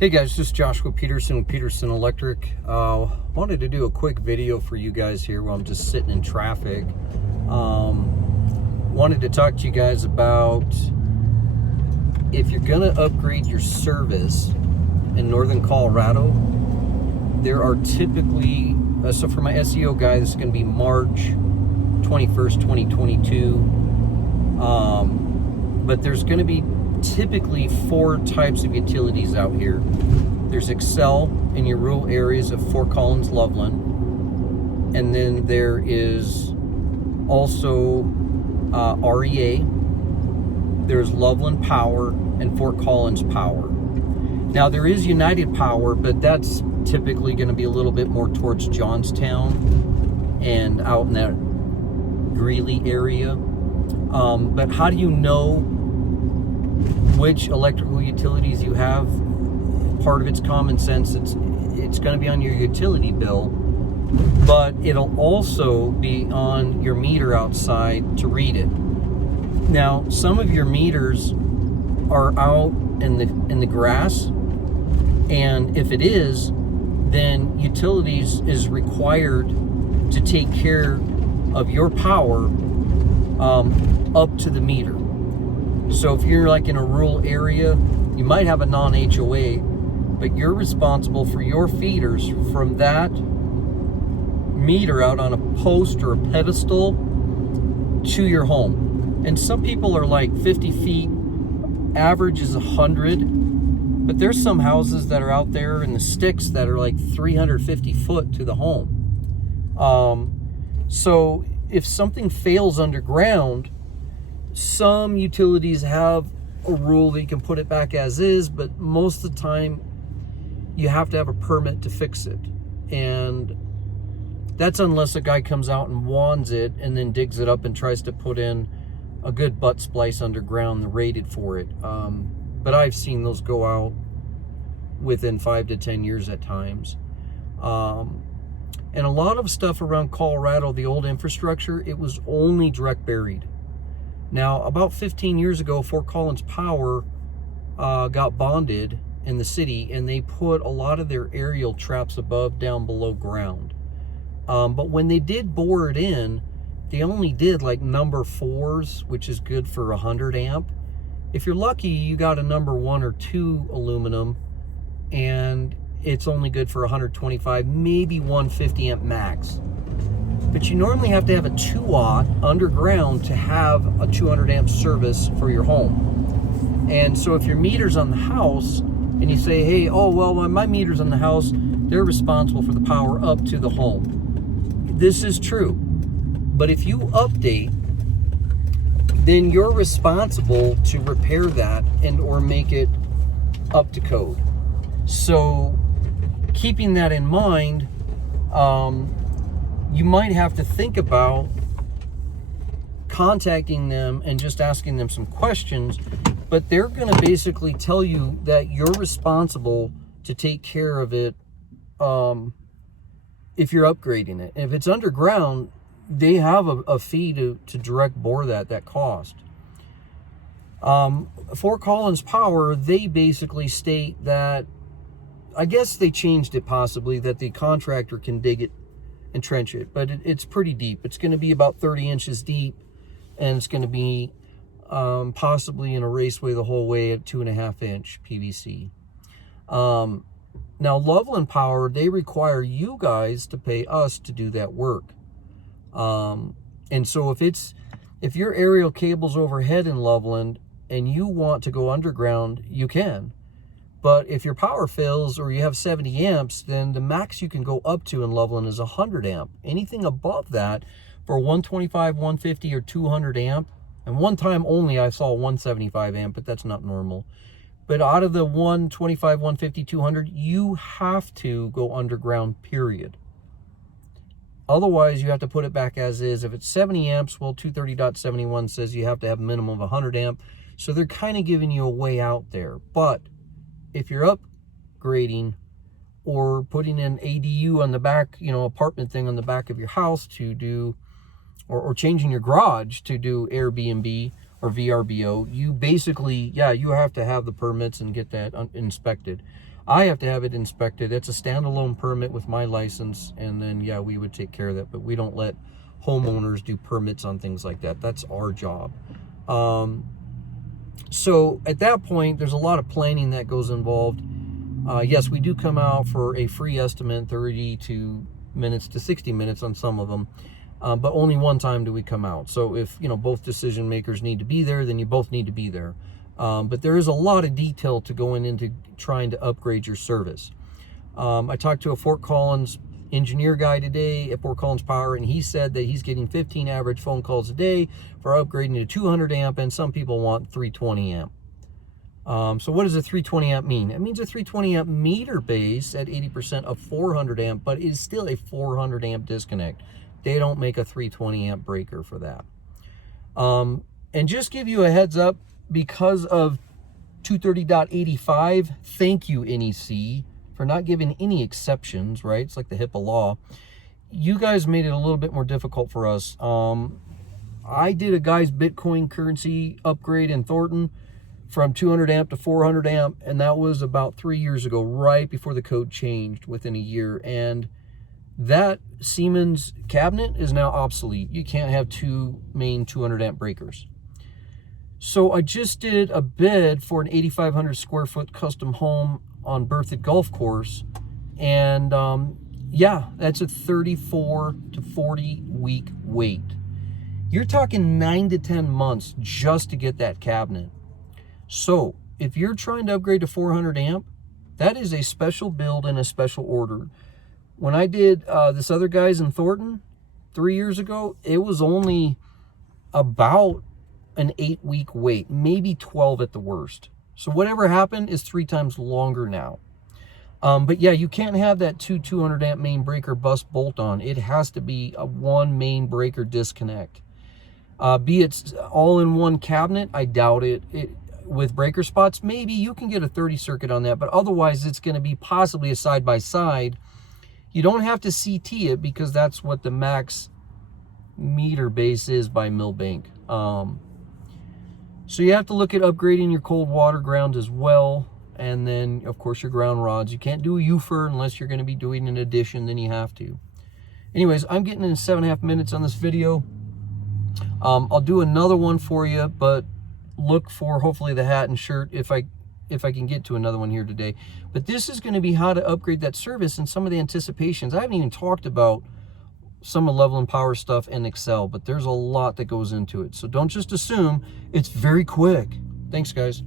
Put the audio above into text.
Hey guys, this is Joshua Peterson with Peterson Electric. Wanted to do a quick video for you guys here while I'm just sitting in traffic. Wanted to talk to you guys about if you're gonna upgrade your service in Northern Colorado, there are typically, so for my SEO guy, this is gonna be March 21st, 2022. But there's gonna be typically 4 types of utilities out here. There's Xcel in your rural areas of Fort Collins, Loveland, and then there is also REA. There's Loveland Power and Fort Collins Power. Now there is United Power, but that's typically going to be a little bit more towards Johnstown and out in that Greeley area. But how do you know which electrical utilities you have? Part of it's common sense. It's going to be on your utility bill, but it'll also be on your meter outside to read it. Now, some of your meters are out in the grass, and if it is, then utilities is required to take care of your power up to the meter. So if you're like in a rural area, you might have a non-HOA, but you're responsible for your feeders from that meter out on a post or a pedestal to your home. And some people are like 50 feet, average is 100, but there's some houses that are out there in the sticks that are like 350 foot to the home. So if something fails underground, some utilities have a rule that you can put it back as is, but most of the time you have to have a permit to fix it. And that's unless a guy comes out and wands it and then digs it up and tries to put in a good butt splice underground rated for it. But I've seen those go out within 5 to 10 years at times. And a lot of stuff around Colorado, the old infrastructure, it was only direct buried. Now, about 15 years ago, Fort Collins Power got bonded in the city, and they put a lot of their aerial traps down below ground. But when they did bore it in, they only did like number 4s, which is good for 100 amp. If you're lucky, you got a number 1 or 2 aluminum, and it's only good for 125, maybe 150 amp max. But you normally have to have a 2-watt underground to have a 200 amp service for your home. And so if your meter's on the house and you say, hey, oh, well, my meter's on the house, they're responsible for the power up to the home. This is true. But if you update, then you're responsible to repair that and or make it up to code. So keeping that in mind, you might have to think about contacting them and just asking them some questions, but they're going to basically tell you that you're responsible to take care of it if you're upgrading it. And if it's underground, they have a fee to direct bore that cost. Fort Collins Power, they basically state that, I guess they changed it possibly, that the contractor can dig it and trench it, but it's pretty deep. It's going to be about 30 inches deep, and it's going to be possibly in a raceway the whole way at 2.5 inch PVC. Now Loveland Power, they require you guys to pay us to do that work. And so if your aerial cable's overhead in Loveland and you want to go underground, you can. But if your power fails or you have 70 amps, then the max you can go up to in Loveland is 100 amp. Anything above that for 125, 150, or 200 amp, and one time only I saw 175 amp, but that's not normal. But out of the 125, 150, 200, you have to go underground, period. Otherwise, you have to put it back as is. If it's 70 amps, well, 230.71 says you have to have a minimum of 100 amp. So they're kind of giving you a way out there. But if you're upgrading or putting an ADU on the back, apartment thing on the back of your house to do, or changing your garage to do Airbnb, or VRBO, you basically, yeah, you have to have the permits and get that inspected. I have to have it inspected. It's a standalone permit with my license, and then, yeah, we would take care of that, but we don't let homeowners do permits on things like that. That's our job. So at that point, there's a lot of planning that goes involved. Yes, we do come out for a free estimate, 32 minutes to 60 minutes on some of them, but only one time do we come out. So if, you know, both decision makers need to be there, then you both need to be there. But there is a lot of detail to going into trying to upgrade your service. I talked to a Fort Collins engineer guy today at Fort Collins Power, and he said that he's getting 15 average phone calls a day for upgrading to 200 amp, and some people want 320 amp. So what does a 320 amp mean? It means a 320 amp meter base at 80% of 400 amp, but it is still a 400 amp disconnect. They don't make a 320 amp breaker for that. And just give you a heads up, because of 230.85, thank you, NEC, for not giving any exceptions, right? It's like the HIPAA law. You guys made it a little bit more difficult for us. I did a guy's Bitcoin currency upgrade in Thornton from 200 amp to 400 amp, and that was about 3 years ago, right before the code changed within a year. And that Siemens cabinet is now obsolete. You can't have two main 200 amp breakers. So I just did a bid for an 8,500 square foot custom home on Berthoud Golf Course, and yeah, that's a 34 to 40 week wait. You're talking 9 to 10 months just to get that cabinet. So if you're trying to upgrade to 400 amp, that is a special build and a special order. When I did this other guy's in Thornton 3 years ago, it was only about an 8 week wait, maybe 12 at the worst. So whatever happened is 3 times longer now. But yeah, you can't have that 200 amp main breaker bus bolt on. It has to be a one main breaker disconnect. Be it all in one cabinet, I doubt it. With breaker spots, maybe you can get a 30 circuit on that, but otherwise it's going to be possibly a side-by-side. You don't have to CT it, because that's what the max meter base is by Millbank. So you have to look at upgrading your cold water ground as well, and then of course your ground rods. You can't do a UFER unless you're going to be doing an addition, then you have to. Anyways, I'm getting in 7.5 minutes on this video. I'll do another one for you, but look for hopefully the hat and shirt if I can get to another one here today. But this is going to be how to upgrade that service and some of the anticipations. I haven't even talked about some of Loveland Power stuff and Xcel, but there's a lot that goes into it. So don't just assume it's very quick. Thanks, guys.